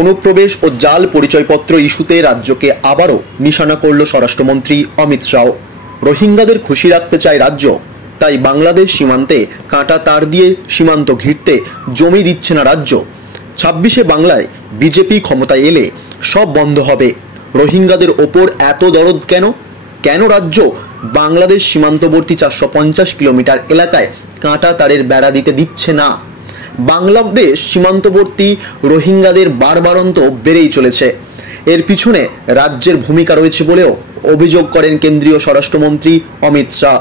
অনুপ্রবেশ ও জাল পরিচয়পত্র ইস্যুতে রাজ্যকে আবারও নিশানা করল স্বরাষ্ট্রমন্ত্রী অমিত শাহ। রোহিঙ্গাদের খুশি রাখতে চায় রাজ্য, তাই বাংলাদেশ সীমান্তে কাঁটা তার দিয়ে সীমান্ত ঘিরতে জমি দিচ্ছে না রাজ্য। 26শে বাংলায় বিজেপি ক্ষমতায় এলে সব বন্ধ হবে। রোহিঙ্গাদের ওপর এত দরদ কেন? কেন রাজ্য বাংলাদেশ সীমান্তবর্তী 450 কিলোমিটার এলাকায় কাঁটা তারের বেড়া দিতে দিচ্ছে না? বাংলাদেশ সীমান্তবর্তী রোহিঙ্গাদের বারবারন্ত বেড়েই চলেছে। এর পিছনে রাজ্যের ভূমিকা রয়েছে বলেও অভিযোগ করেন কেন্দ্রীয় স্বরাষ্ট্রমন্ত্রী অমিত শাহ।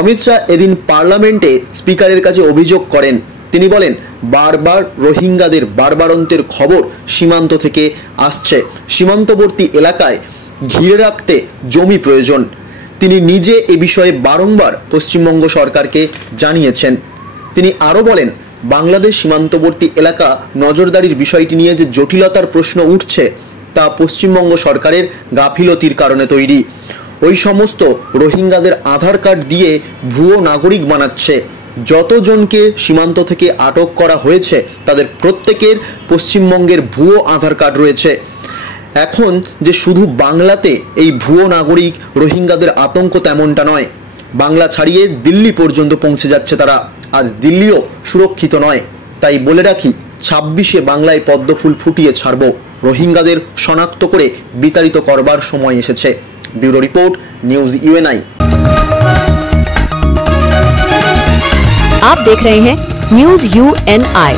অমিত শাহ এদিন পার্লামেন্টে স্পিকারের কাছে অভিযোগ করেন। তিনি বলেন, বারবার রোহিঙ্গাদের বারবারন্তের খবর সীমান্ত থেকে আসছে। সীমান্তবর্তী এলাকায় ঘিরে রাখতে জমি প্রয়োজন। তিনি নিজে এ বিষয়ে বারংবার পশ্চিমবঙ্গ সরকারকে জানিয়েছেন। তিনি আরও বলেন, বাংলাদেশ সীমান্তবর্তী এলাকা নজরদারির বিষয়টি নিয়ে যে জটিলতার প্রশ্ন উঠছে তা পশ্চিমবঙ্গ সরকারের গাফিলতির কারণে তৈরি। ওই সমস্ত রোহিঙ্গাদের আধার কার্ড দিয়ে ভুয়ো নাগরিক বানাচ্ছে। যতজনকে সীমান্ত থেকে আটক করা হয়েছে তাদের প্রত্যেকের পশ্চিমবঙ্গের ভুয়ো আধার কার্ড রয়েছে। এখন যে শুধু বাংলাতে এই ভুয়ো নাগরিক রোহিঙ্গাদের আতঙ্ক তেমনটা নয়, বাংলা ছাড়িয়ে দিল্লি পর্যন্ত পৌঁছে যাচ্ছে তারা। আজ দিল্লিও সুরক্ষিত নয়। তাই বলে রাখি, 26শে বাংলায় পদ্মফুল ফুটিয়ে ছাড়ব। রোহিঙ্গাদের শনাক্ত করে বিতাড়িত করবার সময় এসেছে। Bureau report, news UNI। आप देख रहे हैं न्यूज UNI।